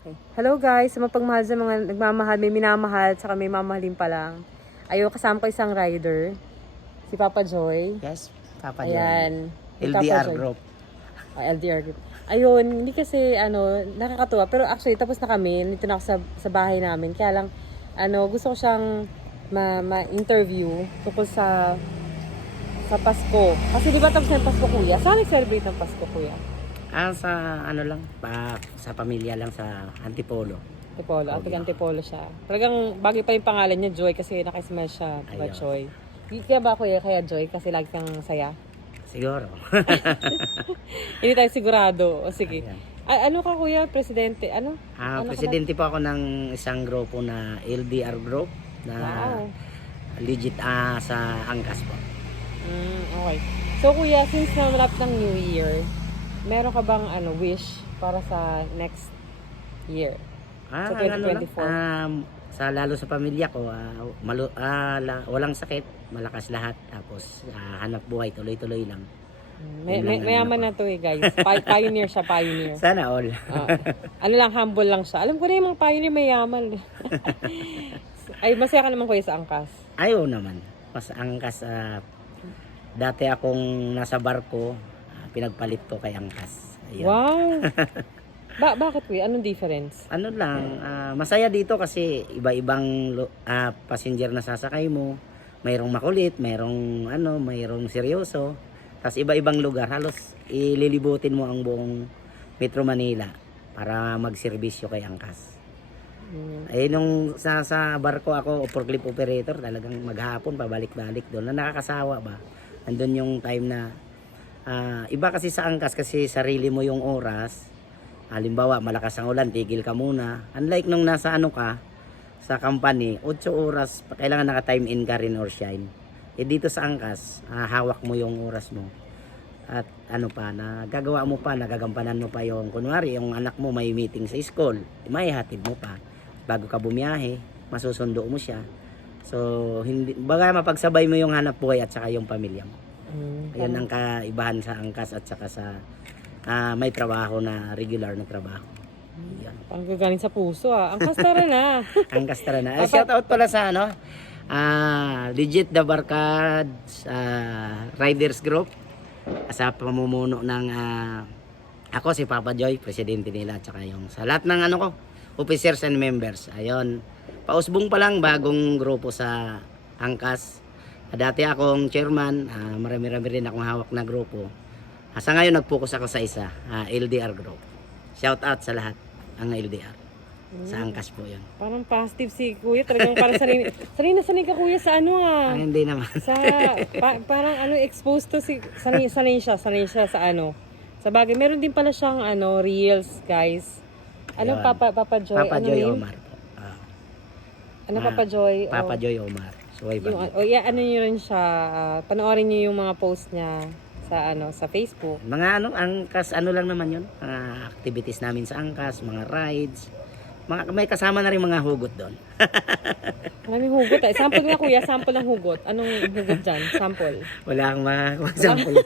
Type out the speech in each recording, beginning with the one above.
Okay. Hello guys, sa mapagmahal sa mga nagmamahal, may minamahal, saka may mamahalin pa lang. Ayun, kasama ko isang rider, si Papa Joy. Yes, Papa Joy. Ayan. Si Papa LDR Joy. group. LDR group. Ayun, hindi kasi, nakakatuwa. Pero actually, tapos na kami. Nito na ako sa bahay namin. Kaya lang, gusto ko siyang ma-interview tungkol sa Pasko. Kasi di ba tapos na yung Pasko, kuya? Saan nag-celebrate ng Pasko, kuya? Sa ano lang, sa pamilya lang sa Antipolo. Antipolo, Antipolo siya. Talagang bagay pa yung pangalan niya, Joy, kasi nakismile siya, diba, Ayun. Joy? Kaya ba kuya, kaya Joy? Kasi lagi kang saya? Siguro. Hindi tayo sigurado. O sige. Ayan. Ano ka kuya, presidente? Ano? Ano ka ba? Presidente po ako ng isang grupo na LDR group na Wow. legit sa Angkas po. Okay. So kuya, since na malapit ng New Year, meron ka bang wish para sa next year? Sa Ano lang, 2024? lalo sa pamilya ko, walang sakit, malakas lahat, tapos hanap buhay, tuloy-tuloy lang. Mayaman na to guys. Pioneer siya, pioneer. Sana all. Ano lang, humble lang siya. Alam ko na yung mga pioneer mayaman. Ay, masaya ka naman kuya sa angkas. Ayaw naman. Mas Angkas, dati akong nasa barko, pinagpalit ko kay Angkas. Ayun. Wow! Bakit kuya? Anong difference? Ano lang, masaya dito kasi iba-ibang passenger na sasakay mo. Mayroong makulit, mayroong seryoso. Tapos iba-ibang lugar, halos ililibutin mo ang buong Metro Manila para magserbisyo kay Angkas. Nung sa barko ako, forklift operator, talagang maghapon pabalik-balik doon. Na nakakasawa ba? Andun yung time na iba kasi sa Angkas kasi sarili mo yung oras. Halimbawa, malakas ang ulan, tigil ka muna. Unlike nung nasa sa company, 8 oras, kailangan naka-time in ka rin or shine. Dito sa Angkas, hawak mo yung oras mo. At nagagawa mo pa, nagagampanan mo pa yung, kunwari, yung anak mo may meeting sa school, may hatid mo pa. Bago ka bumiyahe, masusundo mo siya. So, mapagsabay mo yung hanap buhay at saka yung pamilya mo. Ayan ang kaibahan sa Angkas at saka sa may trabaho na regular na trabaho. Yan. Ang gagaling sa puso Angkas tara na. Angkas tara na. Shout out pala sa Legit the Barkads Riders Group sa pamumuno ng ako si Papa Joy, presidente nila, at saka yung sa lahat ng officers and members. Ayun. Pausbong pa lang, bagong grupo sa Angkas. Dati akong chairman, marami-rami rin akong hawak na grupo. Sa ngayon nag-focus ako sa isa, LDR group. Shout out sa lahat ang LDR. Sa Angkas po 'yon. Parang Positive si kuya, talagang parang sanay ka kuya sa hindi naman. sa parang exposed to sanay siya sa sa bagay. Meron din pala siyang reels, guys. Ayun. Papa Joy? Papa Joy Omar po. Papa Joy? Papa Joy Omar. So, niyo rin siya, panoorin niyo yung mga post niya sa Facebook. Mga Angkas, lang naman 'yon. Mga activities namin sa Angkas, mga rides. May kasama na rin mga hugot doon. Maraming hugot Sample nga kuya, sample ng hugot. Anong hugot dyan? Sample. Wala kang sample.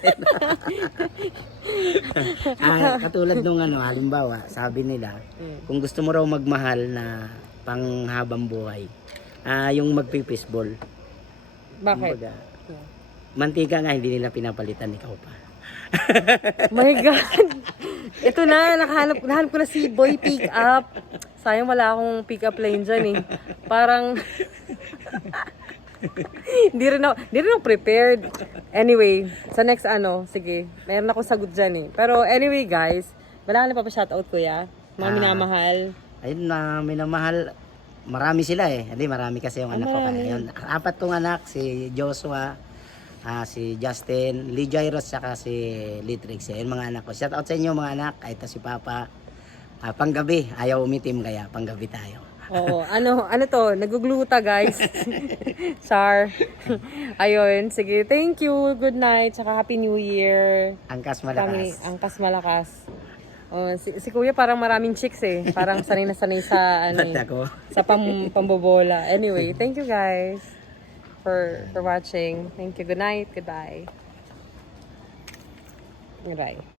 Katulad nung halimbawa, sabi nila, kung gusto mo raw magmahal na panghabang buhay, yung magpipistball. Bakit? Kumbaga, mantika nga hindi nila pinapalitan, ikaw pa. My God! Ito na, nahanap ko na si Boy Pick Up. Sayang wala akong pick up line dyan Parang, hindi rin ako prepared. Anyway, sa next sige, meron akong sagot dyan Pero anyway guys, wala na pa shoutout kuya. Mga minamahal. Ayun na, minamahal. Marami sila Hindi, marami kasi yung anak ko. Ayun, 4 kong anak, si Joshua, si Justin, Lee Jairus, saka si Litrix. Yung mga anak ko. Shout out sa inyo mga anak. Ito si Papa. Panggabi, ayaw umitim kaya panggabi tayo. Oo, ano to, nagugluta guys. Char. Ayun, sige, thank you, good night, saka Happy New Year. Angkas malakas. Angkas malakas. Si Kuya parang maraming chicks Parang sanay na sanay sa sa pambobola. Anyway, thank you guys for watching. Thank you. Good night. Goodbye. Goodbye.